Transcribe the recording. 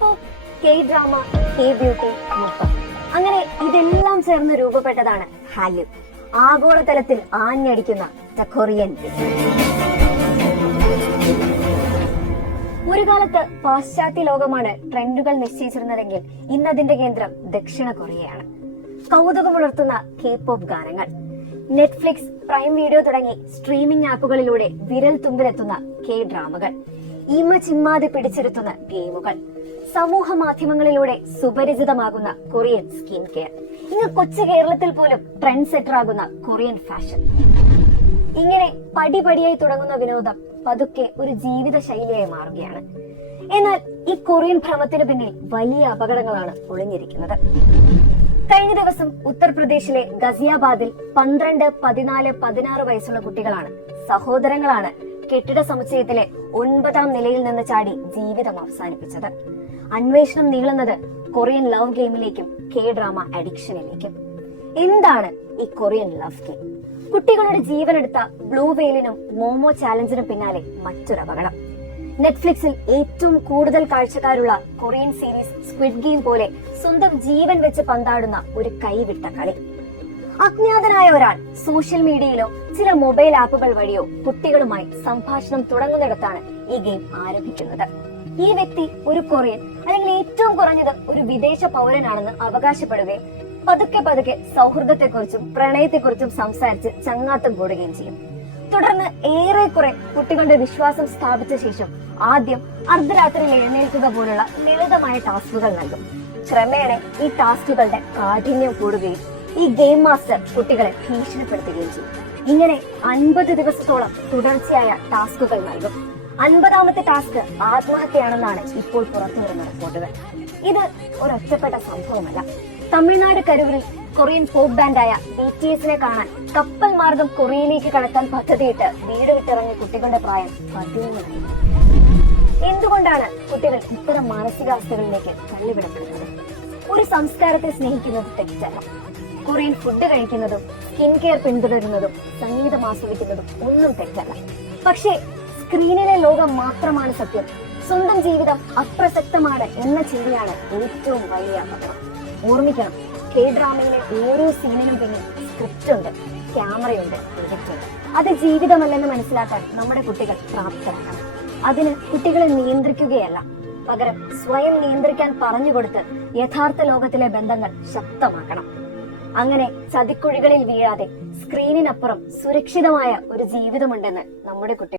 K-pop, K-drama, K-beauty, മൊത്തം അങ്ങനെ ഇതെല്ലാം ചേർന്ന് രൂപപ്പെട്ടതാണ് ഹാല്യൂ. ആഗോളതലത്തിൽ ആഞ്ഞടിക്കുന്ന ദ കൊറിയൻ. ഒരു കാലത്ത് പാശ്ചാത്യ ലോകമാണ് ട്രെൻഡുകൾ നിശ്ചയിച്ചിരുന്നതെങ്കിൽ ഇന്നതിന്റെ കേന്ദ്രം ദക്ഷിണ കൊറിയയാണ്. കൗതുകമുണർത്തുന്ന K-pop ഗാനങ്ങൾ, നെറ്റ്ഫ്ലിക്സ്, പ്രൈം വീഡിയോ തുടങ്ങി സ്ട്രീമിംഗ് ആപ്പുകളിലൂടെ വിരൽ തുമ്പിലെത്തുന്ന K-ഡ്രാമകൾ, ഇമ ചിമ്മാതെ പിടിച്ചിരുത്തുന്ന ഗെയിമുകൾ, സമൂഹ മാധ്യമങ്ങളിലൂടെ സുപരിചിതമാകുന്ന കൊറിയൻ സ്കിൻ കെയർ, ഇന്ന് കൊച്ചു കേരളത്തിൽ പോലും ട്രെൻഡ് സെറ്റർ ആകുന്ന കൊറിയൻ ഫാഷൻ. ഇങ്ങനെ പടിപടിയായി തുടങ്ങുന്ന വിനോദം പതുക്കെ ഒരു ജീവിത ശൈലിയായി മാറുകയാണ്. എന്നാൽ ഈ കൊറിയൻ ഭ്രമത്തിന് പിന്നിൽ വലിയ അപകടങ്ങളാണ് ഒളിഞ്ഞിരിക്കുന്നത്. കഴിഞ്ഞ ദിവസം ഉത്തർപ്രദേശിലെ ഗസിയാബാദിൽ 12, 14, 16 വയസ്സുള്ള കുട്ടികളാണ്, സഹോദരങ്ങളാണ്, കെട്ടിട സമുച്ചയത്തിലെ 9ാം നിലയിൽ നിന്ന് ചാടി ജീവിതം അവസാനിപ്പിച്ചത്. അന്വേഷണം നീളുന്നത് കൊറിയൻ ലവ് ഗെയിമിലേക്കും K-ഡ്രാമ അഡിക്ഷനിലേക്കും. എന്താണ് ഈ കൊറിയൻ ലവ് ഗെയിം? കുട്ടികളുടെ ജീവനെടുത്ത ബ്ലൂ വെയിലിനും മോമോ ചാലഞ്ചിനും പിന്നാലെ മറ്റൊരു അപകടം. നെറ്റ്ഫ്ലിക്സിൽ ഏറ്റവും കൂടുതൽ കാഴ്ചക്കാരുള്ള കൊറിയൻ സീരീസ് സ്ക്വിഡ് ഗെയിം പോലെ സ്വന്തം ജീവൻ വെച്ച് പന്താടുന്ന ഒരു കൈവിട്ട കളി. അജ്ഞാതനായ ഒരാൾ സോഷ്യൽ മീഡിയയിലോ ചില മൊബൈൽ ആപ്പുകൾ വഴിയോ കുട്ടികളുമായി സംഭാഷണം തുടങ്ങുന്നിടത്താണ് ഈ ഗെയിം ആരംഭിക്കുന്നത്. ഈ വ്യക്തി ഒരു കൊറിയൻ അല്ലെങ്കിൽ ഏറ്റവും കുറഞ്ഞത് ഒരു വിദേശ പൗരനാണെന്ന് അവകാശപ്പെടുകയും പതുക്കെ സൗഹൃദത്തെക്കുറിച്ചും പ്രണയത്തെക്കുറിച്ചും സംസാരിച്ച് ചങ്ങാത്തം കൂടുകയും ചെയ്യും. തുടർന്ന് ഏറെക്കുറെ കുട്ടികളുടെ വിശ്വാസം സ്ഥാപിച്ച ശേഷം ആദ്യം അർദ്ധരാത്രിയിൽ എഴുന്നേൽക്കുക പോലുള്ള ലളിതമായ ടാസ്കുകൾ നൽകും. ക്രമേണ ഈ ടാസ്കുകളുടെ കാഠിന്യം കൂടുകയും ഈ ഗെയിം മാസ്റ്റർ കുട്ടികളെ ഭീഷണിപ്പെടുത്തുകയും ചെയ്യും. ഇങ്ങനെ 50 ദിവസത്തോളം തുടർച്ചയായ ടാസ്കുകൾ നൽകും. 50ാമത്തെ ടാസ്ക് ആത്മഹത്യയാണെന്നാണ് ഇപ്പോൾ പുറത്തുവരുന്ന റിപ്പോർട്ടുകൾ. ഇത് ഒരൊറ്റപ്പെട്ട സംഭവമല്ല. തമിഴ്നാട് കരൂരിൽ കൊറിയൻ പോപ്പ് ബാൻഡായ BTSനെ കാണാൻ കപ്പൽ മാർഗം കൊറിയയിലേക്ക് കടത്താൻ പദ്ധതിയിട്ട് വീട് വിട്ടിറങ്ങിയ കുട്ടികളുടെ പ്രായം 13. എന്തുകൊണ്ടാണ് കുട്ടികൾ ഇത്തരം മാനസികാവസ്ഥകളിലേക്ക് തള്ളിവിടപ്പെടുന്നത്? ഒരു സംസ്കാരത്തെ സ്നേഹിക്കുന്നത് തെറ്റല്ല. കൊറിയൻ ഫുഡ് കഴിക്കുന്നതും സ്കിൻ കെയർ പിന്തുടരുന്നതും സംഗീതം ആസ്വദിക്കുന്നതും ഒന്നും തെറ്റല്ല. പക്ഷേ സ്ക്രീനിലെ ലോകം മാത്രമാണ് സത്യം, സ്വന്തം ജീവിതം അപ്രസക്തമാണ് എന്ന ചിന്തയാണ് ഏറ്റവും വലിയ അപകടം. ഓർമ്മിക്കണം, K-ഡ്രാമയിലെ ഓരോ സീനിനും പിന്നിൽ സ്ക്രിപ്റ്റ് ഉണ്ട്, ക്യാമറയുണ്ട്, എഡിറ്റുണ്ട്. അത് ജീവിതമല്ലെന്ന് മനസ്സിലാക്കാൻ നമ്മുടെ കുട്ടികൾ പ്രാപ്തരാകണം. അതിന് കുട്ടികളെ നിയന്ത്രിക്കുകയല്ല, പകരം സ്വയം നിയന്ത്രിക്കാൻ പറഞ്ഞുകൊടുത്ത് യഥാർത്ഥ ലോകത്തിലെ ബന്ധങ്ങൾ ശക്തമാക്കണം. അങ്ങനെ ചതിക്കുഴികളിൽ വീഴാതെ സ്ക്രീനിനപ്പുറം സുരക്ഷിതമായ ഒരു ജീവിതമുണ്ടെന്ന് നമ്മുടെ കുട്ടികൾ